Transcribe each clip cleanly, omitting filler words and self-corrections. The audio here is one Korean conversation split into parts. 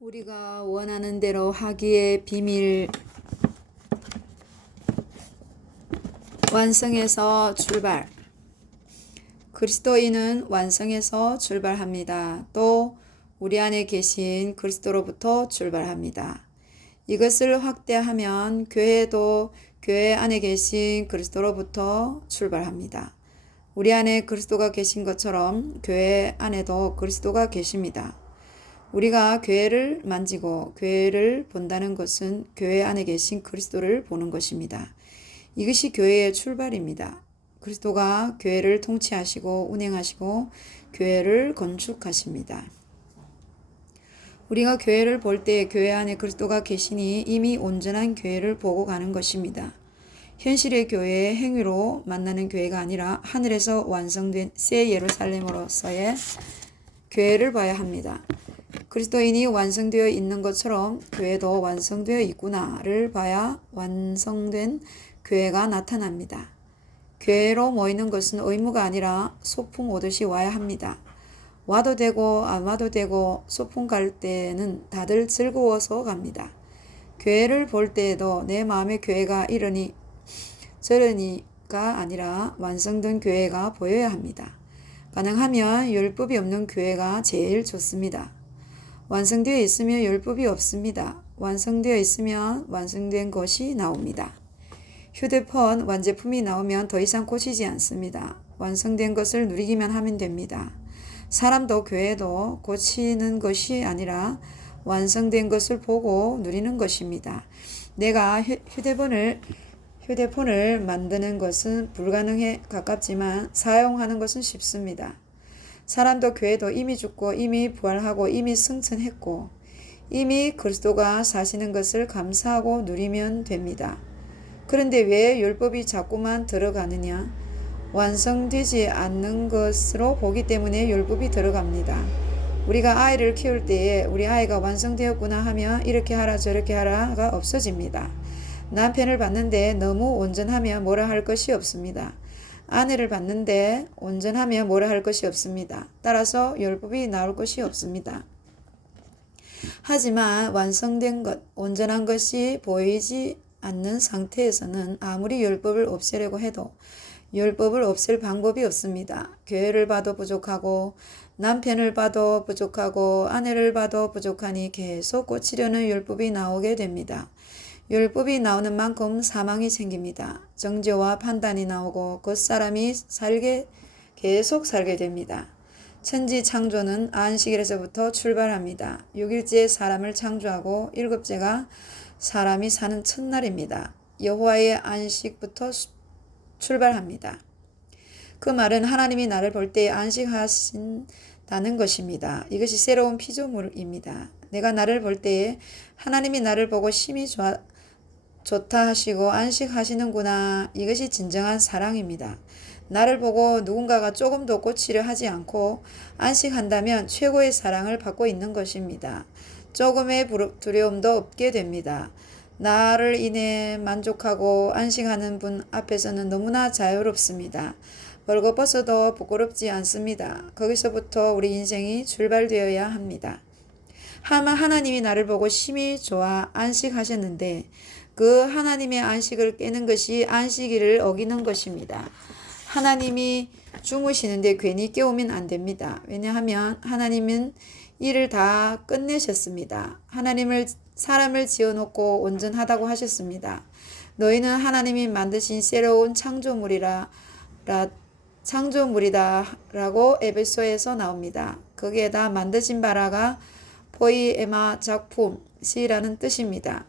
우리가 원하는 대로 하기의 비밀. 완성에서 출발. 그리스도인은 완성에서 출발합니다. 또 우리 안에 계신 그리스도로부터 출발합니다. 이것을 확대하면 교회도 교회 안에 계신 그리스도로부터 출발합니다. 우리 안에 그리스도가 계신 것처럼 교회 안에도 그리스도가 계십니다. 우리가 교회를 만지고 교회를 본다는 것은 교회 안에 계신 그리스도를 보는 것입니다. 이것이 교회의 출발입니다. 그리스도가 교회를 통치하시고 운행하시고 교회를 건축하십니다. 우리가 교회를 볼 때 교회 안에 그리스도가 계시니 이미 온전한 교회를 보고 가는 것입니다. 현실의 교회의 행위로 만나는 교회가 아니라 하늘에서 완성된 새 예루살렘으로서의 교회를 봐야 합니다. 그리스도인이 완성되어 있는 것처럼 교회도 완성되어 있구나를 봐야 완성된 교회가 나타납니다. 교회로 모이는 것은 의무가 아니라 소풍 오듯이 와야 합니다. 와도 되고 안 와도 되고 소풍 갈 때는 다들 즐거워서 갑니다. 교회를 볼 때에도 내 마음의 교회가 이러니 저러니가 아니라 완성된 교회가 보여야 합니다. 가능하면 율법이 없는 교회가 제일 좋습니다. 완성되어 있으면 율법이 없습니다. 완성되어 있으면 완성된 것이 나옵니다. 휴대폰 완제품이 나오면 더 이상 고치지 않습니다. 완성된 것을 누리기만 하면 됩니다. 사람도 교회도 고치는 것이 아니라 완성된 것을 보고 누리는 것입니다. 내가 휴대폰을 만드는 것은 불가능에 가깝지만 사용하는 것은 쉽습니다. 사람도 교회도 이미 죽고 이미 부활하고 이미 승천했고 이미 그리스도가 사시는 것을 감사하고 누리면 됩니다. 그런데 왜 율법이 자꾸만 들어가느냐? 완성되지 않는 것으로 보기 때문에 율법이 들어갑니다. 우리가 아이를 키울 때에 우리 아이가 완성되었구나 하면 이렇게 하라 저렇게 하라가 없어집니다. 남편을 봤는데 너무 온전하면 뭐라 할 것이 없습니다. 아내를 봤는데 온전하면 뭐라 할 것이 없습니다. 따라서 율법이 나올 것이 없습니다. 하지만 완성된 것, 온전한 것이 보이지 않는 상태에서는 아무리 율법을 없애려고 해도 율법을 없앨 방법이 없습니다. 교회를 봐도 부족하고 남편을 봐도 부족하고 아내를 봐도 부족하니 계속 고치려는 율법이 나오게 됩니다. 율법이 나오는 만큼 사망이 생깁니다. 정죄와 판단이 나오고 그 사람이 계속 살게 됩니다. 천지 창조는 안식일에서부터 출발합니다. 6일째 사람을 창조하고 7째가 사람이 사는 첫날입니다. 여호와의 안식부터 출발합니다. 그 말은 하나님이 나를 볼 때 안식하신다는 것입니다. 이것이 새로운 피조물입니다. 내가 나를 볼 때에 하나님이 나를 보고 심히 좋다 하시고 안식하시는구나. 이것이 진정한 사랑입니다. 나를 보고 누군가가 조금 더 고치려 하지 않고 안식한다면 최고의 사랑을 받고 있는 것입니다. 조금의 두려움도 없게 됩니다. 나를 인해 만족하고 안식하는 분 앞에서는 너무나 자유롭습니다. 벌거벗어도 부끄럽지 않습니다. 거기서부터 우리 인생이 출발되어야 합니다. 하나님이 나를 보고 심히 좋아 안식하셨는데 그 하나님의 안식을 깨는 것이 안식일을 어기는 것입니다. 하나님이 주무시는데 괜히 깨우면 안 됩니다. 왜냐하면 하나님은 일을 다 끝내셨습니다. 사람을 지어놓고 온전하다고 하셨습니다. 너희는 하나님이 만드신 새로운 창조물이다라고 에베소에서 나옵니다. 거기에다 만드신 바라가 포이에마 작품이라는 뜻입니다.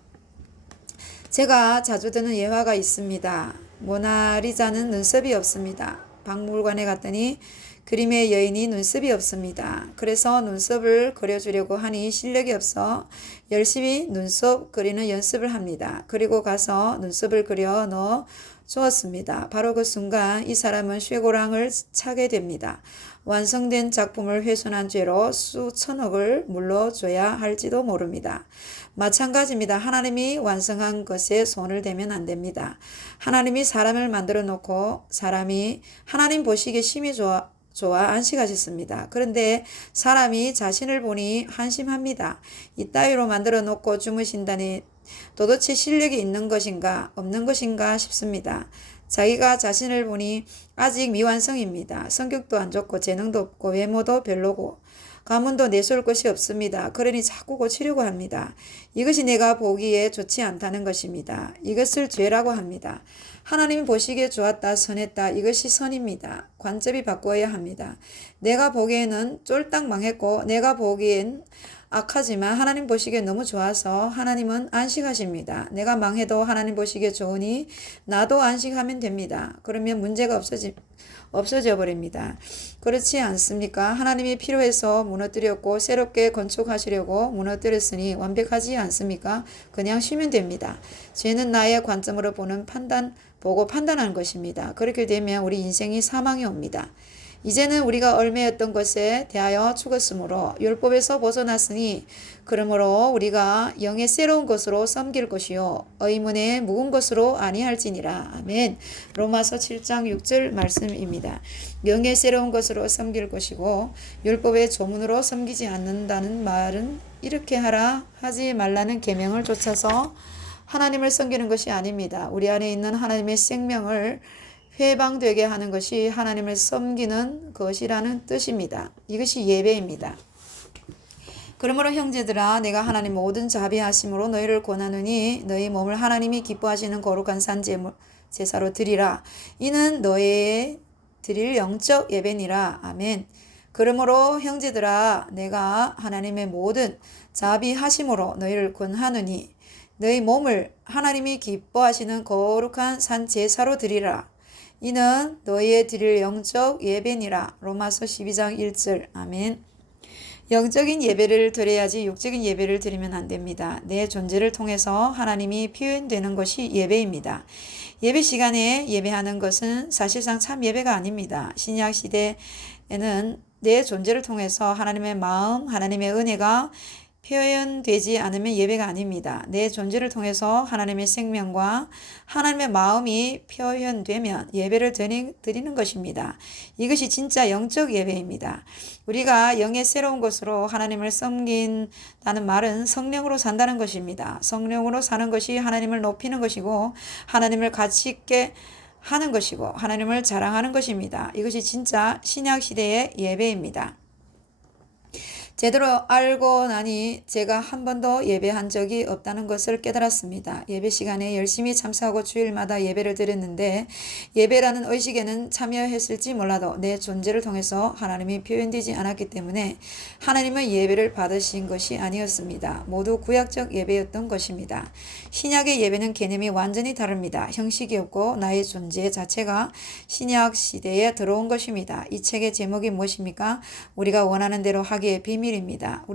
제가 자주 드는 예화가 있습니다. 모나리자는 눈썹이 없습니다. 박물관에 갔더니 그림의 여인이 눈썹이 없습니다. 그래서 눈썹을 그려주려고 하니 실력이 없어 열심히 눈썹 그리는 연습을 합니다. 그리고 가서 눈썹을 그려 넣어 주었습니다. 바로 그 순간 이 사람은 쇠고랑을 차게 됩니다. 완성된 작품을 훼손한 죄로 수천억을 물러줘야 할지도 모릅니다. 마찬가지입니다. 하나님이 완성한 것에 손을 대면 안 됩니다. 하나님이 사람을 만들어 놓고 사람이 하나님 보시기에 심히 좋아 안식하셨습니다. 그런데 사람이 자신을 보니 한심합니다. 이따위로 만들어 놓고 주무신다니 도대체 실력이 있는 것인가 없는 것인가 싶습니다. 자기가 자신을 보니 아직 미완성입니다. 성격도 안 좋고 재능도 없고 외모도 별로고 가문도 내세울 것이 없습니다. 그러니 자꾸 고치려고 합니다. 이것이 내가 보기에 좋지 않다는 것입니다. 이것을 죄라고 합니다. 하나님이 보시기에 좋았다, 선했다. 이것이 선입니다. 관점이 바꿔야 합니다. 내가 보기에는 쫄딱 망했고 내가 보기엔 악하지만 하나님 보시기에 너무 좋아서 하나님은 안식하십니다. 내가 망해도 하나님 보시기에 좋으니 나도 안식하면 됩니다. 그러면 문제가 없어져 버립니다. 그렇지 않습니까? 하나님이 필요해서 무너뜨렸고 새롭게 건축하시려고 무너뜨렸으니 완벽하지 않습니까? 그냥 쉬면 됩니다. 죄는 나의 관점으로 보고 판단하는 것입니다. 그렇게 되면 우리 인생이 사망이 옵니다. 이제는 우리가 얽매였던 것에 대하여 죽었으므로 율법에서 벗어났으니 그러므로 우리가 영의 새로운 것으로 섬길 것이요 의문의 묵은 것으로 아니할지니라. 아멘. 로마서 7장 6절 말씀입니다. 영의 새로운 것으로 섬길 것이고 율법의 조문으로 섬기지 않는다는 말은 이렇게 하라 하지 말라는 계명을 좇아서 하나님을 섬기는 것이 아닙니다. 우리 안에 있는 하나님의 생명을 회방되게 하는 것이 하나님을 섬기는 것이라는 뜻입니다. 이것이 예배입니다. 그러므로 형제들아 내가 하나님 모든 자비하심으로 너희를 권하노니 너희 몸을 하나님이 기뻐하시는 거룩한 산 제사로 드리라. 이는 너희의 드릴 영적 예배니라. 아멘. 그러므로 형제들아 내가 하나님의 모든 자비하심으로 너희를 권하노니 너희 몸을 하나님이 기뻐하시는 거룩한 산 제사로 드리라. 이는 너희의 드릴 영적 예배니라. 로마서 12장 1절. 아멘. 영적인 예배를 드려야지 육적인 예배를 드리면 안 됩니다. 내 존재를 통해서 하나님이 표현되는 것이 예배입니다. 예배 시간에 예배하는 것은 사실상 참 예배가 아닙니다. 신약 시대에는 내 존재를 통해서 하나님의 마음, 하나님의 은혜가 표현되지 않으면 예배가 아닙니다. 내 존재를 통해서 하나님의 생명과 하나님의 마음이 표현되면 예배를 드리는 것입니다. 이것이 진짜 영적 예배입니다. 우리가 영의 새로운 것으로 하나님을 섬긴다는 말은 성령으로 산다는 것입니다. 성령으로 사는 것이 하나님을 높이는 것이고 하나님을 가치 있게 하는 것이고 하나님을 자랑하는 것입니다. 이것이 진짜 신약 시대의 예배입니다. 제대로 알고 나니 제가 한 번도 예배한 적이 없다는 것을 깨달았습니다. 예배 시간에 열심히 참석하고 주일마다 예배를 드렸는데 예배라는 의식에는 참여했을지 몰라도 내 존재를 통해서 하나님이 표현되지 않았기 때문에 하나님은 예배를 받으신 것이 아니었습니다. 모두 구약적 예배였던 것입니다. 신약의 예배는 개념이 완전히 다릅니다. 형식이 없고 나의 존재 자체가 신약 시대에 들어온 것입니다. 이 책의 제목이 무엇입니까? 우리가 원하는 대로 하기의 비밀 입니다.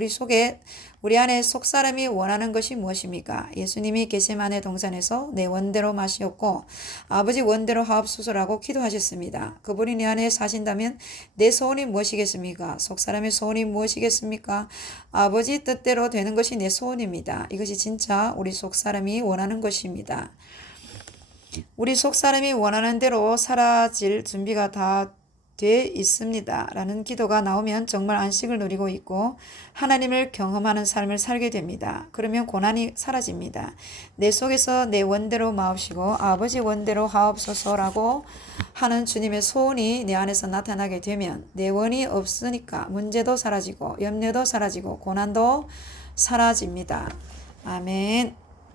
우리 안에 속사람이 원하는 것이 무엇입니까? 예수님이 겟세마네 동산에서 내 원대로 마시었고 아버지 원대로 하옵소서라고 기도하셨습니다. 그분이 내 안에 사신다면 내 소원이 무엇이겠습니까? 속사람의 소원이 무엇이겠습니까? 아버지 뜻대로 되는 것이 내 소원입니다. 이것이 진짜 우리 속사람이 원하는 것입니다. 우리 속사람이 원하는 대로 사라질 준비가 다 돼 있습니다. 라는 기도가 나오면 정말 안식을 누리고 있고 하나님을 경험하는 삶을 살게 됩니다. 그러면 고난이 사라집니다. 내 속에서 내 원대로 마옵시고 아버지 원대로 하옵소서라고 하는 주님의 소원이 내 안에서 나타나게 되면 내 원이 없으니까 문제도 사라지고 염려도 사라지고 고난도 사라집니다. 아멘.